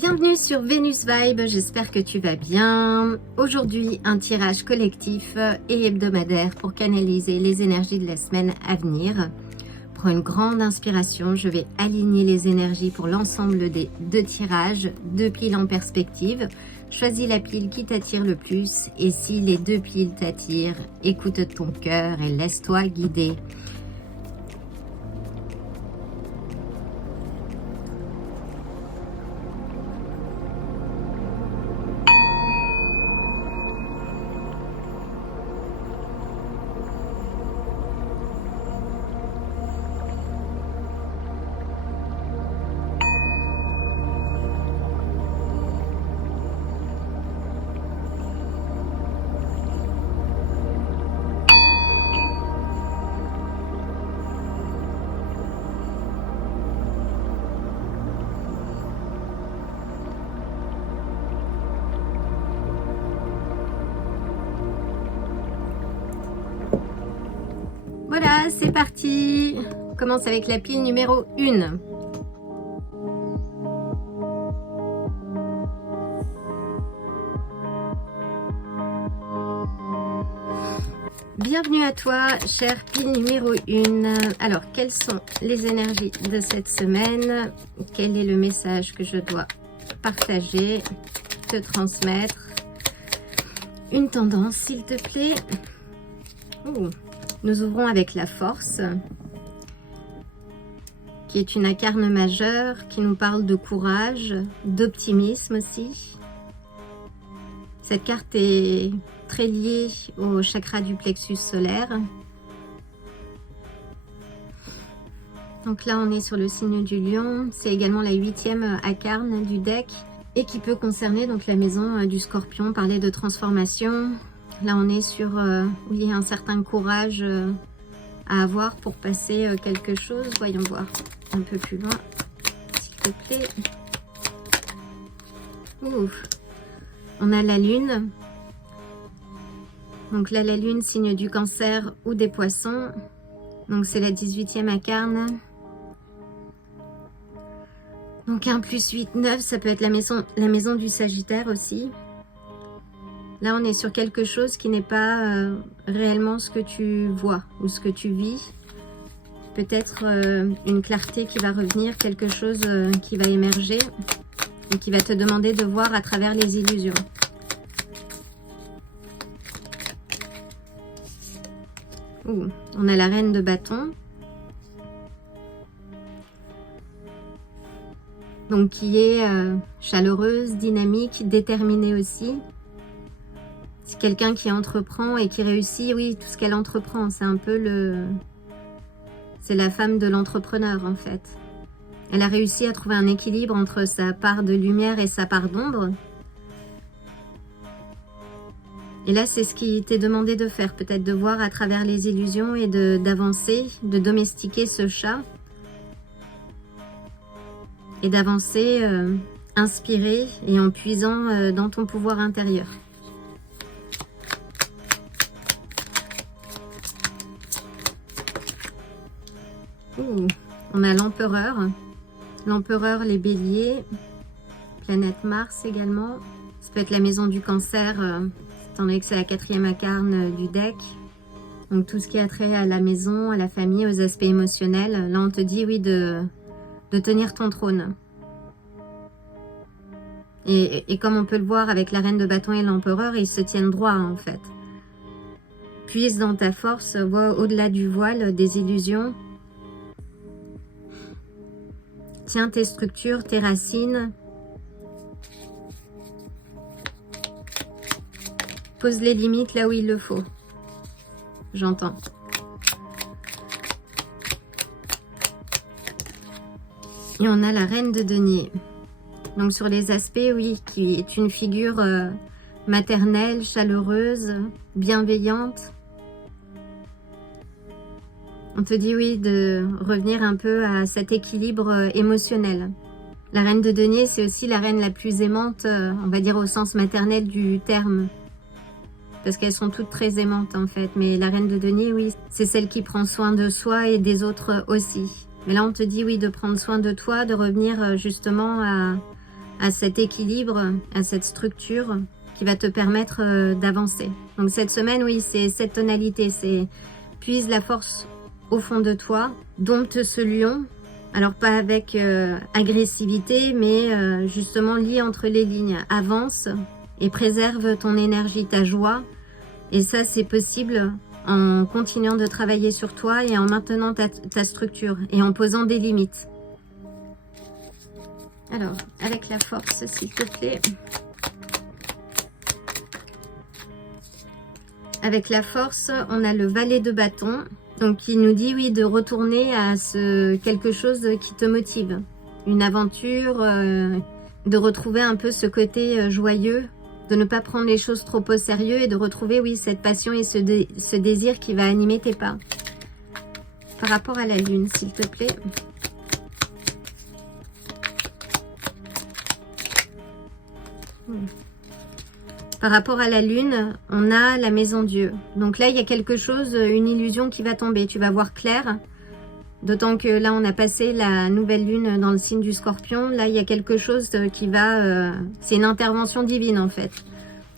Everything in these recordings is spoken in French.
Bienvenue sur Vénus Vibe, j'espère que tu vas bien. Aujourd'hui, un tirage collectif et hebdomadaire pour canaliser les énergies de la semaine à venir. Prends une grande inspiration, je vais aligner les énergies pour l'ensemble des deux tirages, deux piles en perspective. Choisis la pile qui t'attire le plus et si les deux piles t'attirent, écoute ton cœur et laisse-toi guider. Voilà, c'est parti. On commence avec la pile numéro 1. Bienvenue à toi, chère pile numéro 1. Alors, quelles sont les énergies de cette semaine? Quel est le message que je dois partager, te transmettre? Une tendance, s'il te plaît. Ouh. Nous ouvrons avec la force, qui est une incarne majeure, qui nous parle de courage, d'optimisme aussi. Cette carte est très liée au chakra du plexus solaire. Donc là, on est sur le signe du lion. C'est également la 8e incarne du deck et qui peut concerner donc la maison du scorpion, parler de transformation. Là, on est sur où il y a un certain courage à avoir pour passer quelque chose. Voyons voir un peu plus loin, s'il te plaît. Ouf. On a la lune. Donc là, la lune, signe du cancer ou des poissons. Donc c'est la 18e incarne. Donc 1 + 8, 9, ça peut être la maison du Sagittaire aussi. Là, on est sur quelque chose qui n'est pas réellement ce que tu vois ou ce que tu vis. Peut-être une clarté qui va revenir, quelque chose qui va émerger et qui va te demander de voir à travers les illusions. Ouh, on a la reine de bâton. Donc, qui est chaleureuse, dynamique, déterminée aussi. C'est quelqu'un qui entreprend et qui réussit, oui, tout ce qu'elle entreprend. C'est un peu le... C'est la femme de l'entrepreneur, en fait. Elle a réussi à trouver un équilibre entre sa part de lumière et sa part d'ombre. Et là, c'est ce qui t'est demandé de faire. Peut-être de voir à travers les illusions et d'avancer, de domestiquer ce chat. Et d'avancer inspiré et en puisant dans ton pouvoir intérieur. Ouh, on a l'empereur, les béliers, planète Mars également. Ça peut être la maison du cancer, étant donné que c'est la 4e incarne du deck. Donc tout ce qui a trait à la maison, à la famille, aux aspects émotionnels. Là on te dit oui de tenir ton trône. Et comme on peut le voir avec la reine de bâton et l'empereur, ils se tiennent droit en fait. Puise dans ta force, vois au-delà du voile des illusions. Tiens tes structures, tes racines. Pose les limites là où il le faut. J'entends. Et on a la reine de denier. Donc sur les aspects, oui, qui est une figure maternelle, chaleureuse, bienveillante. On te dit oui de revenir un peu à cet équilibre émotionnel. La reine de denier, c'est aussi la reine la plus aimante, on va dire au sens maternel du terme. Parce qu'elles sont toutes très aimantes en fait. Mais la reine de denier, oui, c'est celle qui prend soin de soi et des autres aussi. Mais là, on te dit oui de prendre soin de toi, de revenir justement à cet équilibre, à cette structure qui va te permettre d'avancer. Donc cette semaine, oui, c'est cette tonalité, c'est puise la force au fond de toi, dompte ce lion. Alors pas avec agressivité, mais justement lis entre les lignes, avance et préserve ton énergie, ta joie. Et ça, c'est possible en continuant de travailler sur toi et en maintenant ta structure et en posant des limites. Alors, avec la force, s'il te plaît. Avec la force, on a le valet de bâton. Donc, il nous dit, oui, de retourner à quelque chose qui te motive. Une aventure, de retrouver un peu ce côté joyeux, de ne pas prendre les choses trop au sérieux et de retrouver, oui, cette passion et ce désir qui va animer tes pas. Par rapport à la lune, s'il te plaît. Par rapport à la lune, on a la maison Dieu. Donc là, il y a quelque chose, une illusion qui va tomber. Tu vas voir clair. D'autant que là, on a passé la nouvelle lune dans le signe du Scorpion. Là, il y a quelque chose qui va... c'est une intervention divine, en fait.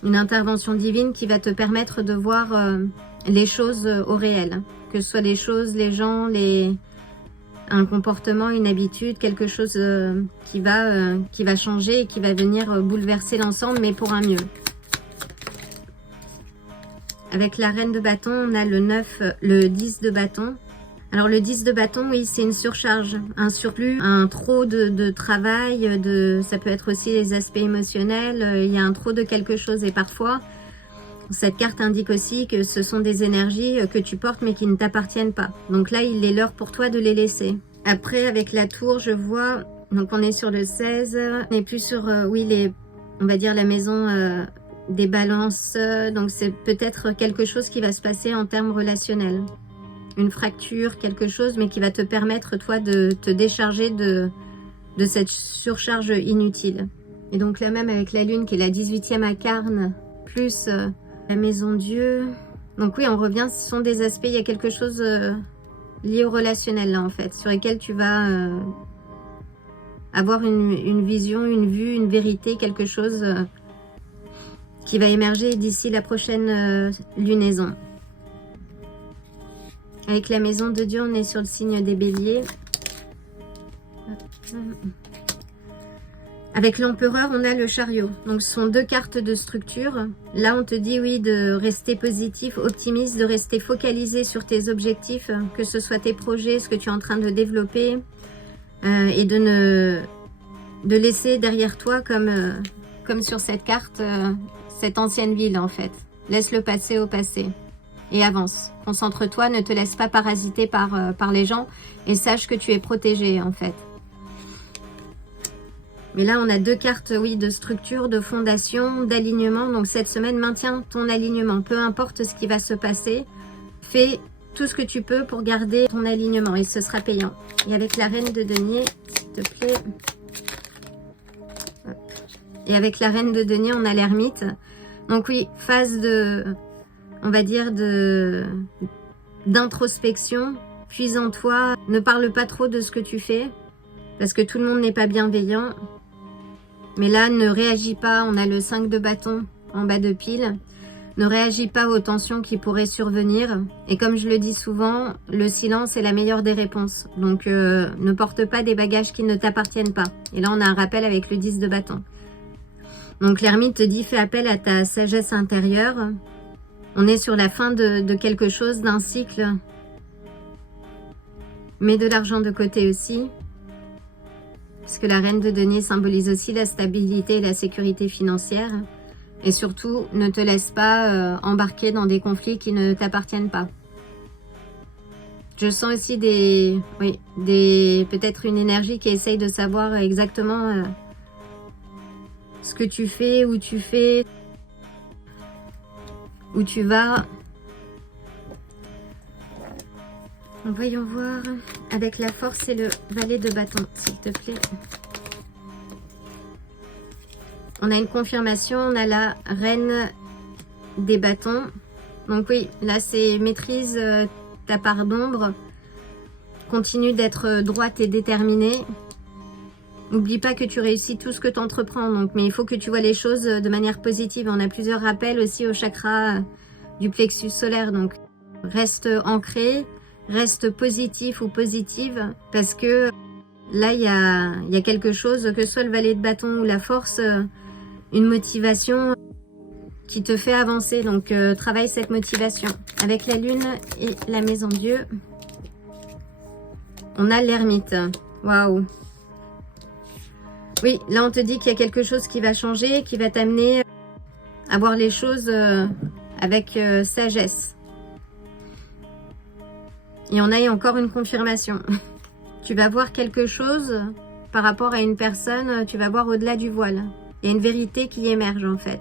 Une intervention divine qui va te permettre de voir les choses au réel. Que ce soit les choses, les gens, un comportement, une habitude, quelque chose qui va changer et qui va venir bouleverser l'ensemble, mais pour un mieux. Avec la reine de bâton, on a le 10 de bâton. Alors le 10 de bâton, oui, c'est une surcharge, un surplus, un trop de travail, ça peut être aussi les aspects émotionnels, il y a un trop de quelque chose et parfois, cette carte indique aussi que ce sont des énergies que tu portes mais qui ne t'appartiennent pas. Donc là, il est l'heure pour toi de les laisser. Après, avec la tour, je vois, donc on est sur le 16, on n'est plus sur, oui, on va dire la maison... des balances, donc c'est peut-être quelque chose qui va se passer en termes relationnels. Une fracture, quelque chose, mais qui va te permettre, toi, de te décharger de cette surcharge inutile. Et donc là même avec la lune qui est la 18e arcane, plus la maison Dieu. Donc oui, on revient, ce sont des aspects, il y a quelque chose lié au relationnel là en fait, sur lesquels tu vas avoir une vision, une vue, une vérité, quelque chose... qui va émerger d'ici la prochaine lunaison. Avec la maison de Dieu, on est sur le signe des béliers. Avec l'empereur, on a le chariot. Donc, ce sont deux cartes de structure. Là, on te dit, oui, de rester positif, optimiste, de rester focalisé sur tes objectifs, que ce soit tes projets, ce que tu es en train de développer, et de laisser derrière toi, comme sur cette carte, cette ancienne ville en fait. Laisse le passé au passé et avance. Concentre-toi, ne te laisse pas parasiter par les gens et sache que tu es protégé en fait. Mais là, on a deux cartes, oui, de structure, de fondation, d'alignement. Donc cette semaine, maintiens ton alignement. Peu importe ce qui va se passer, fais tout ce que tu peux pour garder ton alignement et ce sera payant. Et avec la reine de denier, s'il te plaît. Hop. Et avec la reine de denier, on a l'ermite. Donc oui, phase on va dire, d'introspection. Puis en toi, ne parle pas trop de ce que tu fais, parce que tout le monde n'est pas bienveillant. Mais là, ne réagis pas, on a le 5 de bâton en bas de pile. Ne réagis pas aux tensions qui pourraient survenir. Et comme je le dis souvent, le silence est la meilleure des réponses. Donc ne porte pas des bagages qui ne t'appartiennent pas. Et là, on a un rappel avec le 10 de bâton. Donc l'ermite te dit, fais appel à ta sagesse intérieure. On est sur la fin de quelque chose, d'un cycle. Mets de l'argent de côté aussi. Parce que la reine de denier symbolise aussi la stabilité et la sécurité financière. Et surtout, ne te laisse pas embarquer dans des conflits qui ne t'appartiennent pas. Je sens aussi peut-être une énergie qui essaye de savoir exactement... ce que tu fais, où tu vas. Voyons voir. Avec la force et le valet de bâton, s'il te plaît. On a une confirmation, on a la reine des bâtons. Donc oui, là c'est maîtrise ta part d'ombre. Continue d'être droite et déterminée. N'oublie pas que tu réussis tout ce que tu entreprends, donc, mais il faut que tu vois les choses de manière positive. On a plusieurs rappels aussi au chakra du plexus solaire, donc reste ancré, reste positif ou positive, parce que là, il y a quelque chose, que ce soit le valet de bâton ou la force, une motivation qui te fait avancer. Donc, travaille cette motivation. Avec la lune et la maison Dieu, on a l'ermite. Waouh! Oui, là, on te dit qu'il y a quelque chose qui va changer, qui va t'amener à voir les choses avec sagesse. Et on a encore une confirmation. Tu vas voir quelque chose par rapport à une personne, tu vas voir au-delà du voile. Il y a une vérité qui émerge en fait.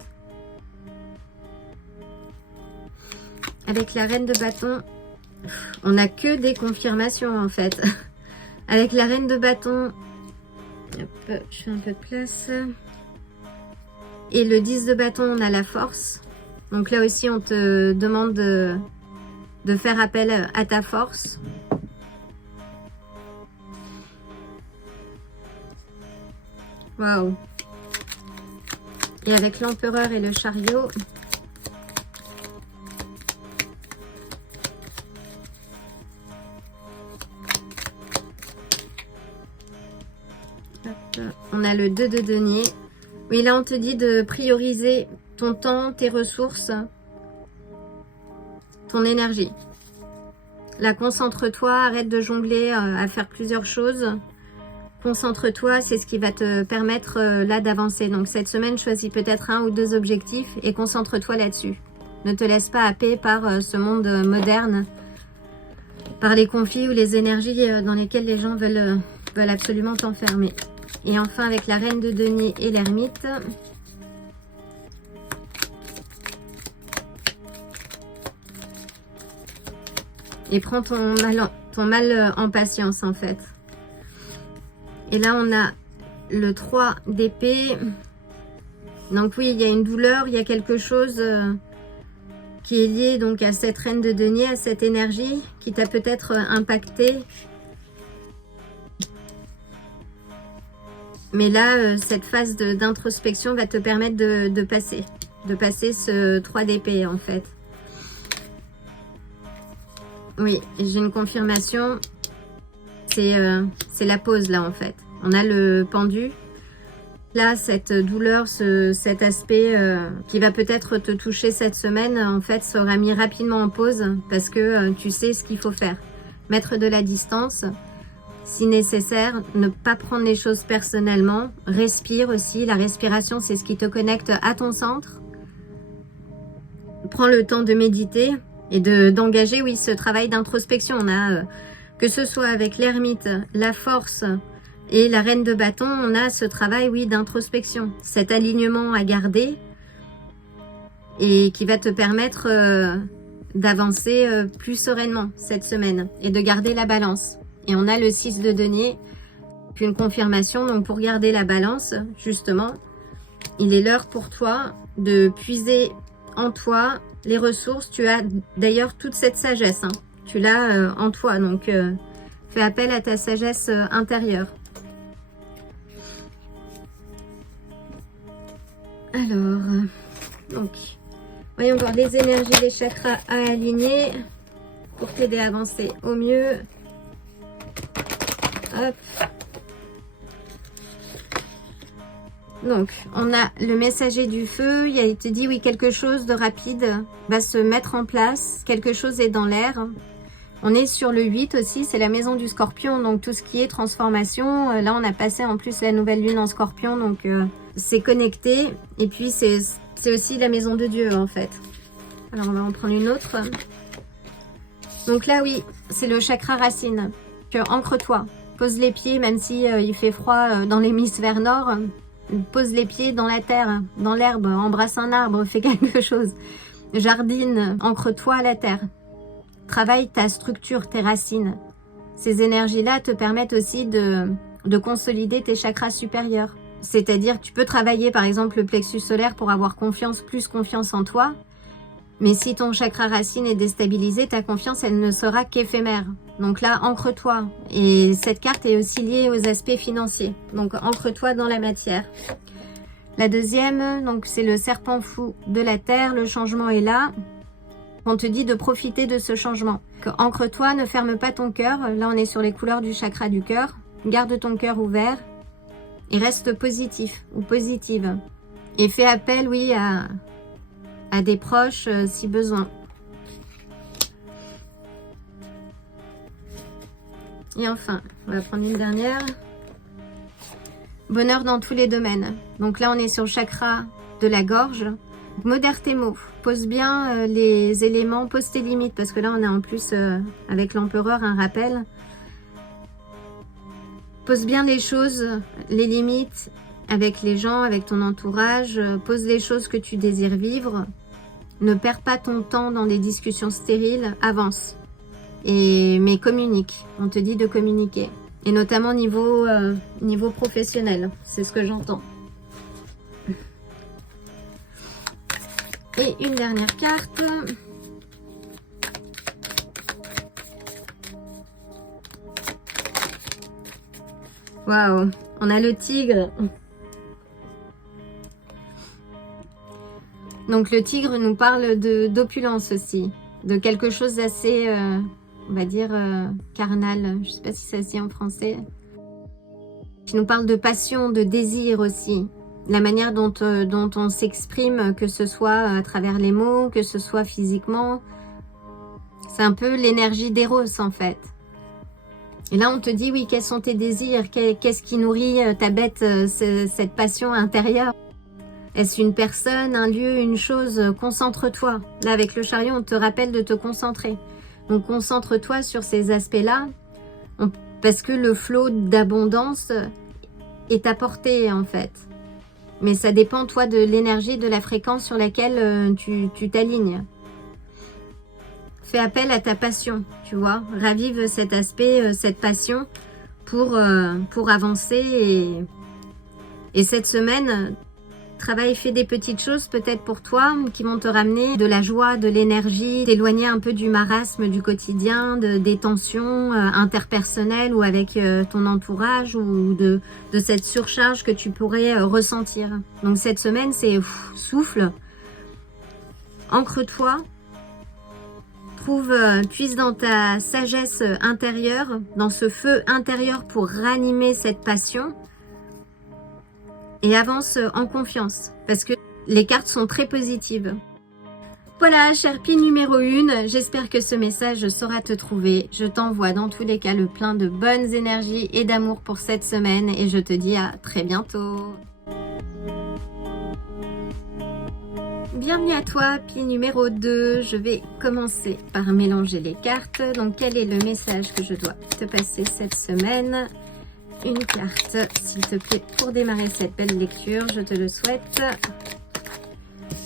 Avec la reine de bâton, on n'a que des confirmations en fait. Avec la reine de bâton, hop, je fais un peu de place. Et le 10 de bâton, on a la force. Donc là aussi, on te demande de faire appel à ta force. Waouh! Et avec l'empereur et le chariot, on a le 2 de denier. Oui, là, on te dit de prioriser ton temps, tes ressources, ton énergie. Là, concentre-toi, arrête de jongler à faire plusieurs choses. Concentre-toi, c'est ce qui va te permettre là d'avancer. Donc, cette semaine, choisis peut-être 1 ou 2 objectifs et concentre-toi là-dessus. Ne te laisse pas happer par ce monde moderne, par les conflits ou les énergies dans lesquelles les gens veulent absolument t'enfermer. Et enfin, avec la reine de denier et l'ermite, et prends ton mal en patience en fait. Et là, on a le 3 d'épée. Donc oui, il y a une douleur, il y a quelque chose qui est lié donc à cette reine de denier, à cette énergie qui t'a peut-être impacté. Mais là, cette phase d'introspection va te permettre de passer ce 3 d'épée en fait. Oui, j'ai une confirmation. C'est la pause là en fait. On a le pendu. Là, cette douleur, cet aspect qui va peut-être te toucher cette semaine, en fait, sera mis rapidement en pause parce que tu sais ce qu'il faut faire. Mettre de la distance, si nécessaire, ne pas prendre les choses personnellement. Respire aussi. La respiration, c'est ce qui te connecte à ton centre. Prends le temps de méditer et d'engager, oui, ce travail d'introspection. On a, que ce soit avec l'ermite, la force et la reine de bâton, on a ce travail, oui, d'introspection. Cet alignement à garder et qui va te permettre d'avancer plus sereinement cette semaine et de garder la balance. Et on a le 6 de denier, puis une confirmation. Donc pour garder la balance, justement, il est l'heure pour toi de puiser en toi les ressources. Tu as d'ailleurs toute cette sagesse, hein. Tu l'as en toi, donc fais appel à ta sagesse intérieure. Alors, donc, voyons voir les énergies des chakras à aligner pour t'aider à avancer au mieux. Hop. Donc, on a le messager du feu. Il te dit, oui, quelque chose de rapide va se mettre en place. Quelque chose est dans l'air. On est sur le 8 aussi, c'est la maison du scorpion. Donc, tout ce qui est transformation. Là, on a passé en plus la nouvelle lune en scorpion. Donc, c'est connecté. Et puis, c'est aussi la maison de Dieu, en fait. Alors, on va en prendre une autre. Donc là, oui, c'est le chakra racine. Ancre-toi. Pose les pieds, même si il fait froid dans l'hémisphère nord. Pose les pieds dans la terre, dans l'herbe, embrasse un arbre, fais quelque chose. Jardine, ancre-toi à la terre. Travaille ta structure, tes racines. Ces énergies-là te permettent aussi de consolider tes chakras supérieurs. C'est-à-dire que tu peux travailler par exemple le plexus solaire pour avoir plus confiance en toi. Mais si ton chakra racine est déstabilisé, ta confiance, elle ne sera qu'éphémère. Donc là, ancre-toi. Et cette carte est aussi liée aux aspects financiers. Donc ancre-toi dans la matière. La deuxième, donc c'est le serpent fou de la terre. Le changement est là. On te dit de profiter de ce changement. Ancre-toi, ne ferme pas ton cœur. Là, on est sur les couleurs du chakra du cœur. Garde ton cœur ouvert et reste positif ou positive. Et fais appel, oui, à des proches si besoin. Et enfin, on va prendre une dernière. Bonheur dans tous les domaines. Donc là, on est sur le chakra de la gorge. Modère tes mots. Pose bien les éléments, pose tes limites. Parce que là, on a en plus, avec l'empereur, un rappel. Pose bien les choses, les limites avec les gens, avec ton entourage. Pose les choses que tu désires vivre. Ne perds pas ton temps dans des discussions stériles. Avance. Mais communique. On te dit de communiquer. Et notamment niveau professionnel. C'est ce que j'entends. Et une dernière carte. Waouh, on a le tigre. Donc le tigre nous parle d'opulence aussi. De quelque chose d'assez, on va dire, carnal. Je ne sais pas si ça se dit en français. Qui nous parle de passion, de désir aussi. La manière dont on s'exprime, que ce soit à travers les mots, que ce soit physiquement. C'est un peu l'énergie d'Eros en fait. Et là, on te dit, oui, quels sont tes désirs? Qu'est-ce qui nourrit ta bête, cette passion intérieure? Est-ce une personne, un lieu, une chose? Concentre-toi. Là, avec le chariot, on te rappelle de te concentrer. Donc, concentre-toi sur ces aspects-là, parce que le flot d'abondance est à portée, en fait. Mais ça dépend, toi, de l'énergie, de la fréquence sur laquelle tu t'alignes. Fais appel à ta passion, tu vois. Ravive cet aspect, cette passion pour avancer. Et cette semaine, travaille, fais des petites choses peut-être pour toi qui vont te ramener de la joie, de l'énergie, t'éloigner un peu du marasme du quotidien, des tensions interpersonnelles ou avec ton entourage ou de cette surcharge que tu pourrais ressentir. Donc cette semaine, c'est souffle, ancre-toi. Puise dans ta sagesse intérieure, dans ce feu intérieur pour ranimer cette passion et avance en confiance parce que les cartes sont très positives. Voilà, chère pile numéro 1, j'espère que ce message saura te trouver. Je t'envoie dans tous les cas le plein de bonnes énergies et d'amour pour cette semaine et je te dis à très bientôt. Bienvenue à toi, pile numéro 2. Je vais commencer par mélanger les cartes. Donc, quel est le message que je dois te passer cette semaine? Une carte, s'il te plaît, pour démarrer cette belle lecture. Je te le souhaite.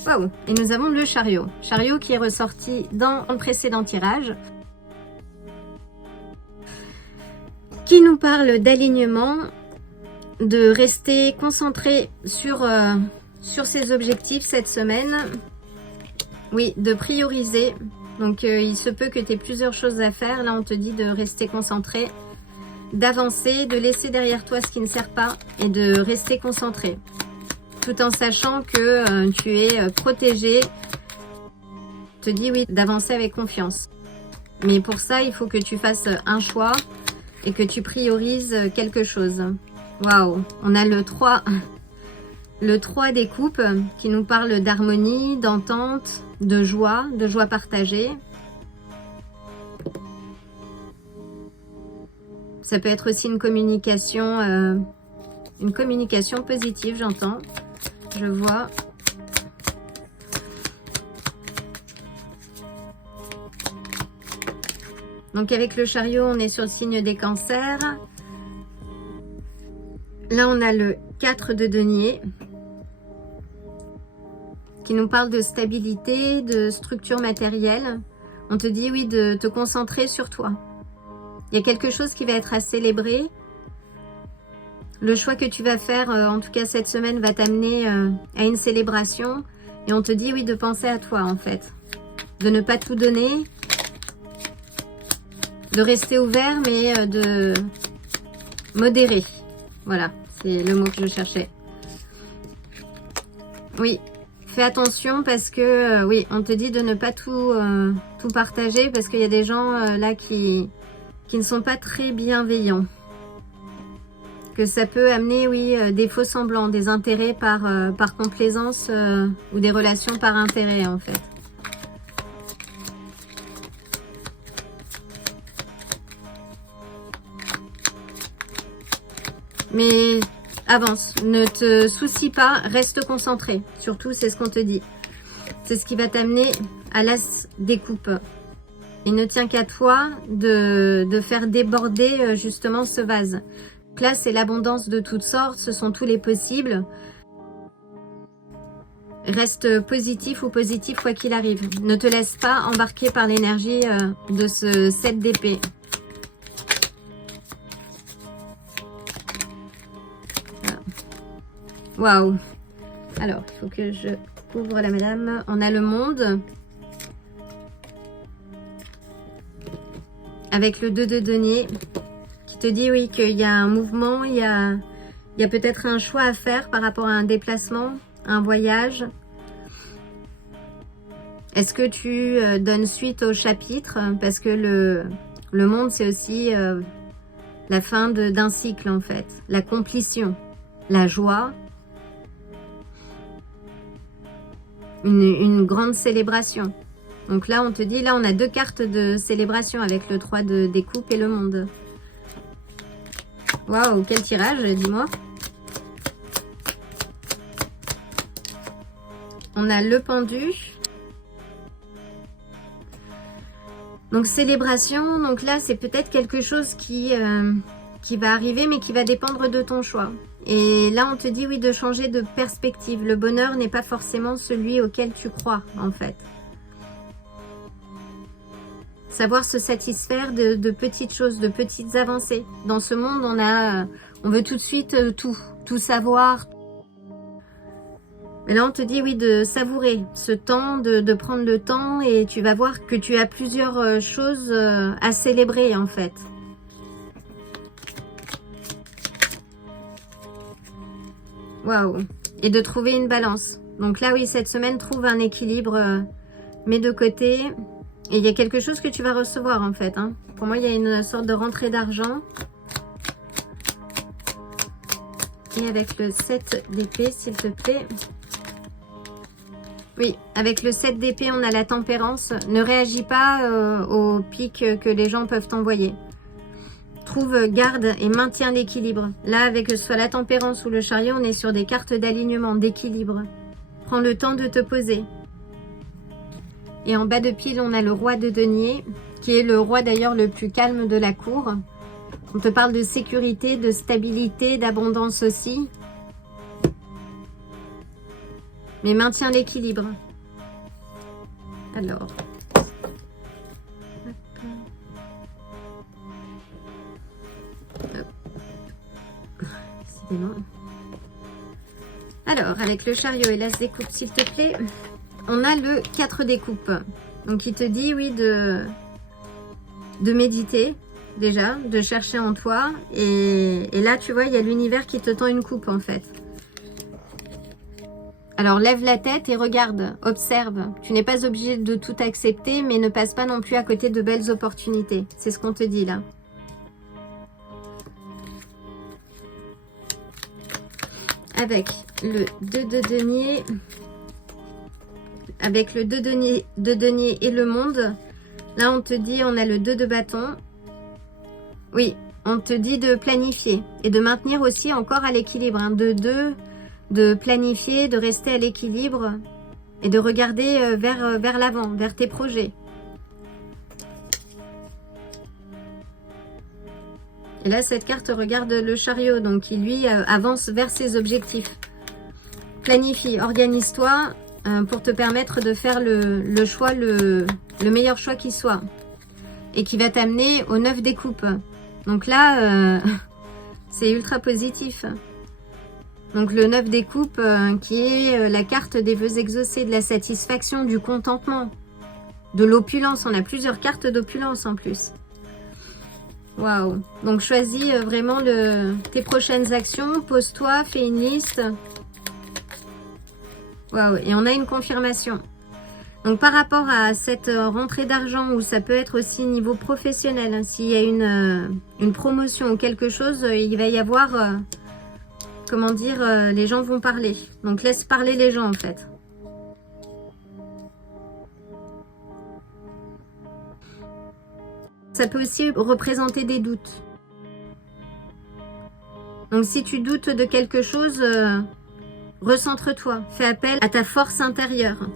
Waouh! Et nous avons le chariot. Chariot qui est ressorti dans le précédent tirage. Qui nous parle d'alignement, de rester concentré sur ses objectifs cette semaine. Oui, de prioriser. Donc, il se peut que tu aies plusieurs choses à faire. Là, on te dit de rester concentré, d'avancer, de laisser derrière toi ce qui ne sert pas et de rester concentré. Tout en sachant que tu es protégé. Je te dis, oui, d'avancer avec confiance. Mais pour ça, il faut que tu fasses un choix et que tu priorises quelque chose. Waouh, on a le 3. Le 3 des coupes qui nous parle d'harmonie, d'entente, de joie partagée. Ça peut être aussi une communication positive, j'entends. Je vois. Donc avec le chariot, on est sur le signe des cancers. Là, on a le 4 de denier qui nous parle de stabilité, de structure matérielle. On te dit, oui, de te concentrer sur toi. Il y a quelque chose qui va être à célébrer. Le choix que tu vas faire, en tout cas cette semaine, va t'amener à une célébration. Et on te dit, oui, de penser à toi, en fait. De ne pas tout donner, de rester ouvert, mais de modérer. Voilà, c'est le mot que je cherchais. Oui, fais attention parce que, oui, on te dit de ne pas tout partager parce qu'il y a des gens là qui ne sont pas très bienveillants. Que ça peut amener, oui, des faux semblants, des intérêts par complaisance ou des relations par intérêt, en fait. Mais avance, ne te soucie pas, reste concentré. Surtout, c'est ce qu'on te dit. C'est ce qui va t'amener à l'as des coupes. Il ne tient qu'à toi de faire déborder justement ce vase. Donc là, c'est l'abondance de toutes sortes, ce sont tous les possibles. Reste positif ou positif quoi qu'il arrive. Ne te laisse pas embarquer par l'énergie de ce 7 d'épée. Waouh! Alors, il faut que je couvre la madame. On a le monde. Avec le 2 de denier. Qui te dit, oui, qu'il y a un mouvement, il y a peut-être un choix à faire par rapport à un déplacement, un voyage. Est-ce que tu donnes suite au chapitre? Parce que le monde, c'est aussi la fin d'un cycle, en fait. La complétion, la joie. Une grande célébration. Donc là, on te dit, là, on a 2 cartes de célébration avec le 3 des coupes et le monde. Waouh, quel tirage, dis-moi. On a le pendu. Donc célébration, donc là, c'est peut-être quelque chose qui va arriver, mais qui va dépendre de ton choix. Et là, on te dit, oui, de changer de perspective. Le bonheur n'est pas forcément celui auquel tu crois, en fait. Savoir se satisfaire de petites choses, de petites avancées. Dans ce monde, on veut tout de suite tout savoir. Mais là, on te dit, oui, de savourer ce temps, de prendre le temps, et tu vas voir que tu as plusieurs choses à célébrer, en fait. Waouh! Et de trouver une balance. Donc là, oui, cette semaine, trouve un équilibre, mets de côté. Et il y a quelque chose que tu vas recevoir, en fait. Hein. Pour moi, il y a une sorte de rentrée d'argent. Et avec le 7 d'épée, s'il te plaît. Oui, avec le 7 d'épée, on a la tempérance. Ne réagis pas aux pics que les gens peuvent t'envoyer. Trouve, garde et maintiens l'équilibre. Là, avec soit la tempérance ou le chariot, on est sur des cartes d'alignement, d'équilibre. Prends le temps de te poser. Et en bas de pile, on a le roi de denier, qui est le roi d'ailleurs le plus calme de la cour. On te parle de sécurité, de stabilité, d'abondance aussi. Mais maintiens l'équilibre. Alors. Décidément. Alors, avec le chariot et l'as des coupes, s'il te plaît, on a le 4 des coupes. Donc, il te dit, oui, de méditer, déjà, de chercher en toi. Et là, tu vois, il y a l'univers qui te tend une coupe, en fait. Alors, lève la tête et regarde, observe. Tu n'es pas obligé de tout accepter, mais ne passe pas non plus à côté de belles opportunités. C'est ce qu'on te dit, là. Avec le 2 de denier, avec le 2 de denier et le monde, là on te dit, on a le 2 de bâton. Oui, on te dit de planifier et de maintenir aussi encore à l'équilibre, hein, de planifier, de rester à l'équilibre et de regarder vers l'avant, vers tes projets. Et là, cette carte regarde le chariot, donc qui lui avance vers ses objectifs. Planifie, organise-toi pour te permettre de faire le choix, le meilleur choix qui soit. Et qui va t'amener au 9 des coupes. Donc là, c'est ultra positif. Donc le 9 des coupes qui est la carte des vœux exaucés, de la satisfaction, du contentement, de l'opulence. On a plusieurs cartes d'opulence en plus. Waouh. Donc choisis vraiment tes prochaines actions. Pose-toi, fais une liste. Waouh. Et on a une confirmation. Donc par rapport à cette rentrée d'argent, ou ça peut être aussi niveau professionnel, hein, s'il y a une promotion ou quelque chose, il va y avoir, comment dire, les gens vont parler. Donc laisse parler les gens en fait. Ça peut aussi représenter des doutes. Donc si tu doutes de quelque chose, recentre-toi, fais appel à ta force intérieure.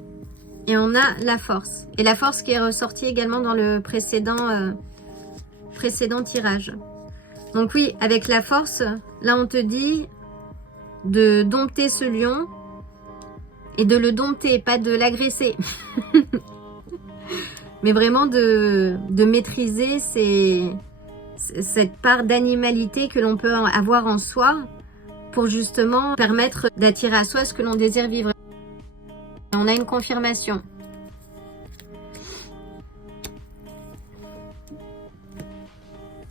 Et on a la force. Et la force qui est ressortie également dans le précédent tirage. Donc oui, avec la force, là on te dit de dompter ce lion. Et de le dompter, pas de l'agresser. Mais vraiment de maîtriser cette part d'animalité que l'on peut avoir en soi. Pour justement permettre d'attirer à soi ce que l'on désire vivre. On a une confirmation.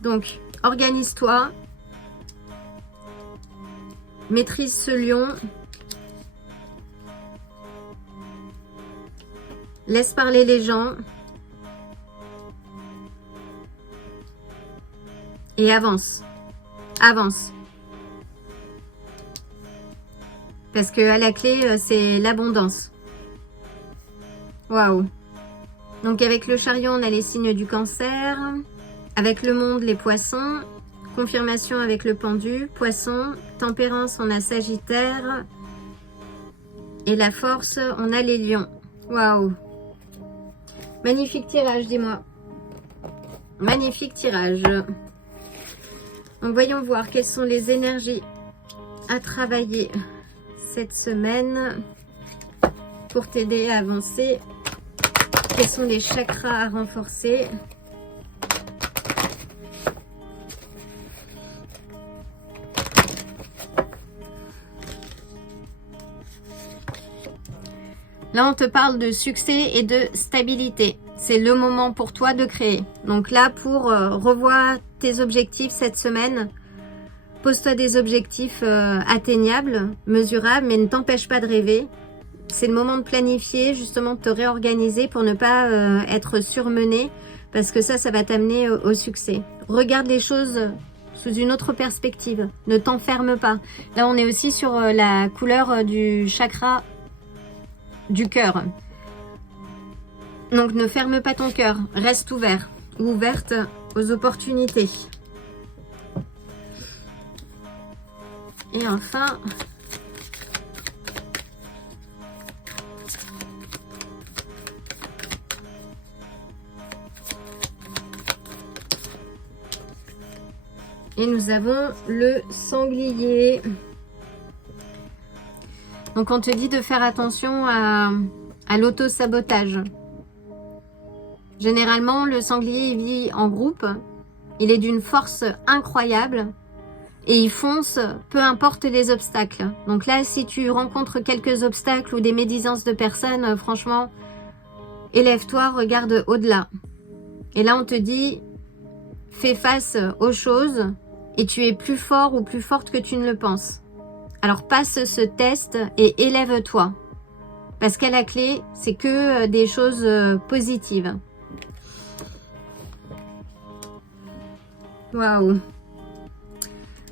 Donc, organise-toi. Maîtrise ce lion. Laisse parler les gens. Et avance. Avance. Parce que à la clé, c'est l'abondance. Waouh. Donc avec le chariot, on a les signes du cancer. Avec le monde, les poissons. Confirmation avec le pendu, poisson. Tempérance, on a sagittaire. Et la force, on a les lions. Waouh. Magnifique tirage, dis-moi. Magnifique tirage. Donc voyons voir quelles sont les énergies à travailler cette semaine pour t'aider à avancer. Quels sont les chakras à renforcer? Là, on te parle de succès et de stabilité. C'est le moment pour toi de créer. Donc là, pour revoir tes objectifs cette semaine, pose-toi des objectifs atteignables, mesurables, mais ne t'empêche pas de rêver. C'est le moment de planifier, justement de te réorganiser pour ne pas être surmené, parce que ça va t'amener au succès. Regarde les choses sous une autre perspective. Ne t'enferme pas. Là, on est aussi sur la couleur du chakra du cœur. Donc, ne ferme pas ton cœur. Reste ouvert ou ouverte aux opportunités. Et enfin, nous avons le sanglier. Donc on te dit de faire attention à l'auto-sabotage. Généralement, le sanglier il vit en groupe. Il est d'une force incroyable. Et il fonce, peu importe les obstacles. Donc là, si tu rencontres quelques obstacles ou des médisances de personnes, franchement, élève-toi, regarde au-delà. Et là, on te dit, fais face aux choses et tu es plus fort ou plus forte que tu ne le penses. Alors passe ce test et élève-toi. Parce qu'à la clé, c'est que des choses positives. Waouh!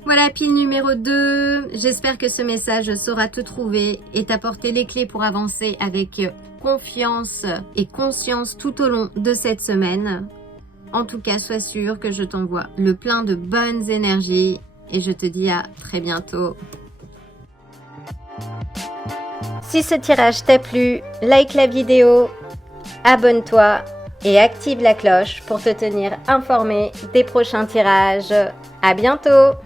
Voilà, pile numéro 2. J'espère que ce message saura te trouver et t'apporter les clés pour avancer avec confiance et conscience tout au long de cette semaine. En tout cas, sois sûr que je t'envoie le plein de bonnes énergies et je te dis à très bientôt. Si ce tirage t'a plu, like la vidéo, abonne-toi et active la cloche pour te tenir informé des prochains tirages. À bientôt!